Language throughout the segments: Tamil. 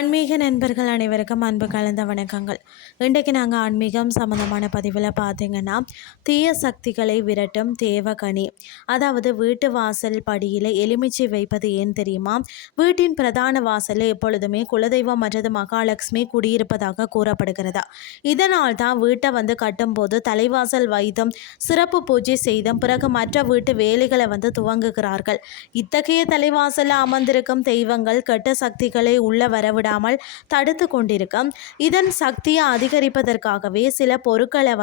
ஆன்மீக நண்பர்கள் அனைவருக்கும் அன்பு கலந்த வணக்கங்கள். இன்றைக்கு நாங்கள் ஆன்மீகம் சம்மந்தமான பதிவில் பார்த்தீங்கன்னா, தீய சக்திகளை விரட்டும் தேவகனி, அதாவது வீட்டு வாசல் படியில் எலுமிச்சை வைப்பது ஏன் தெரியுமா? வீட்டின் பிரதான வாசலில் எப்பொழுதுமே குலதெய்வம் மற்றது மகாலட்சுமி குடியிருப்பதாக கூறப்படுகிறது. இதனால் தான் வீட்டை கட்டும்போது தலைவாசல் வைத்தும் சிறப்பு பூஜை செய்தும் பிறகு மற்ற வீட்டு வேலைகளை துவங்குகிறார்கள். இத்தகைய தலைவாசலில் அமர்ந்திருக்கும் தெய்வங்கள் கெட்ட சக்திகளை உள்ள வரவிடாமல் தடுத்து கொண்டிருக்கும். இதன் சக்தியை அதிகரிப்பதற்காகவே சில பொருட்களை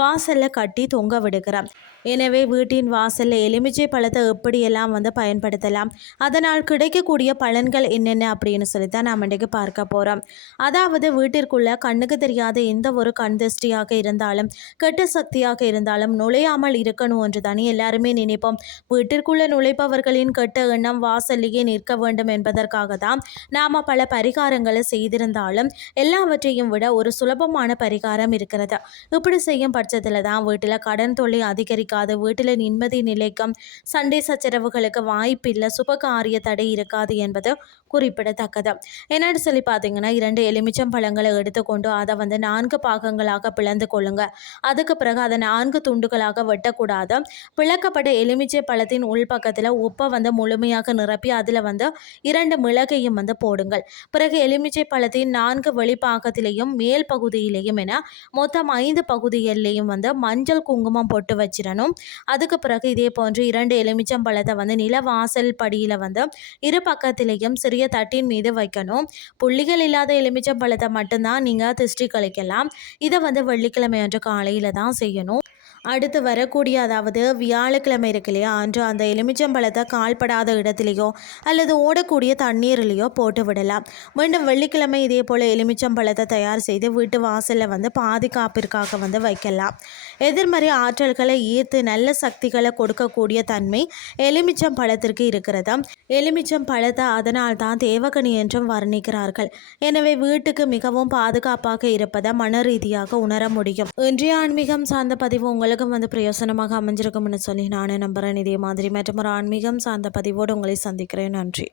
வாசல்ல கட்டி தொங்க விடுகிறோம். எனவே வீட்டின் வாசல்ல எலுமிச்சை பழத்தை எப்படியெல்லாம் பயன்படுத்தலாம், அதனால் கிடைக்கக்கூடிய பலன்கள் என்னென்ன அப்படின்னு சொல்லித்தான் நாம் இன்றைக்கு பார்க்க போகிறோம். அதாவது வீட்டிற்குள்ள கண்ணுக்கு தெரியாத எந்த ஒரு கண் திருஷ்டியாக இருந்தாலும் கெட்ட சக்தியாக இருந்தாலும் நுழையாமல் இருக்கணும் என்று தானே எல்லாருமே நினைப்போம். வீட்டிற்குள்ள நுழைப்பவர்களின் கெட்ட எண்ணம் வாசல்லையே நிற்க வேண்டும் என்பதற்காக தான் நாம் பல பரிகாரங்களை செய்திருந்தாலும் எல்லாவற்றையும் விட ஒரு சுலபமான பரிகாரம் இருக்கிறது. இப்படி செய்யும் பட்சத்தில் தான் வீட்டில் கடன் தொல்லை அதிகரிக்காது, வீட்டில் நிம்மதி நிலைக்கும், சண்டை சச்சரவுகளுக்கு வாய்ப்பில்லை, சுபகாரிய தடை இருக்காது என்பது குறிப்பிடத்தக்கது. என்னன்னு சொல்லி பார்த்தீங்கன்னா, 2 எலுமிச்சம் பழங்களை எடுத்துக்கொண்டு அதை 4 பாகங்களாக பிளந்து கொள்ளுங்க. அதுக்கு பிறகு அதை 4 துண்டுகளாக வெட்டக்கூடாது. பிளக்கப்பட்ட எலுமிச்சை பழத்தின் உள்பக்கத்தில் உப்பை முழுமையாக நிரப்பி அதில் 2 மிளகையும் போடுங்கள். பிறகு எலுமிச்சை பழத்தின் 4 வெளிப்பாகத்திலையும் மேல் பகுதியிலையும் என மொத்தம் 5 பகுதிகளிலையும் மஞ்சள் குங்குமம் போட்டு வச்சிடணும். அதுக்கு பிறகு இதே போன்று 2 எலுமிச்சம் பழத்தை நில வாசல் படியில் இரு பக்கத்திலையும் சிறிய தட்டின் மீது வைக்கணும். புள்ளிகள் இல்லாத எலுமிச்சம் பழத்தை மட்டும்தான் நீங்கள் திருஷ்டி கழிக்கலாம். இதை வெள்ளிக்கிழமை அன்று காலையில் தான் செய்யணும். அடுத்து வரக்கூடிய, அதாவது வியாழக்கிழமை இருக்கு இல்லையா, அன்று அந்த எலுமிச்சம்பழத்தை கால்படாத இடத்துலையோ அல்லது ஓடக்கூடிய தண்ணீர்லையோ போட்டு விடலாம். மீண்டும் வெள்ளிக்கிழமை இதே போல் எலுமிச்சம்பழத்தை தயார் செய்து வீட்டு வாசலில் பாதுகாப்பிற்காக வைக்கலாம். எதிர்மறை ஆற்றல்களை ஈர்த்து நல்ல சக்திகளை கொடுக்கக்கூடிய தன்மை எலுமிச்சம் பழத்திற்கு இருக்கிறது. எலுமிச்சம் பழத்தை அதனால் தான் தேவகனி என்றும் வர்ணிக்கிறார்கள். எனவே வீட்டுக்கு மிகவும் பாதுகாப்பாக இருப்பதை மன ரீதியாக உணர முடியும். இன்றைய ஆன்மீகம் சார்ந்த பதிவு உங்களுக்கு பிரயோசனமாக அமைஞ்சிருக்கும்னு சொல்லி நானும் நம்புகிறேன். இதே மாதிரி மற்றும் ஒரு ஆன்மீகம் சார்ந்த பதிவோடு உங்களை சந்திக்கிறேன். நன்றி.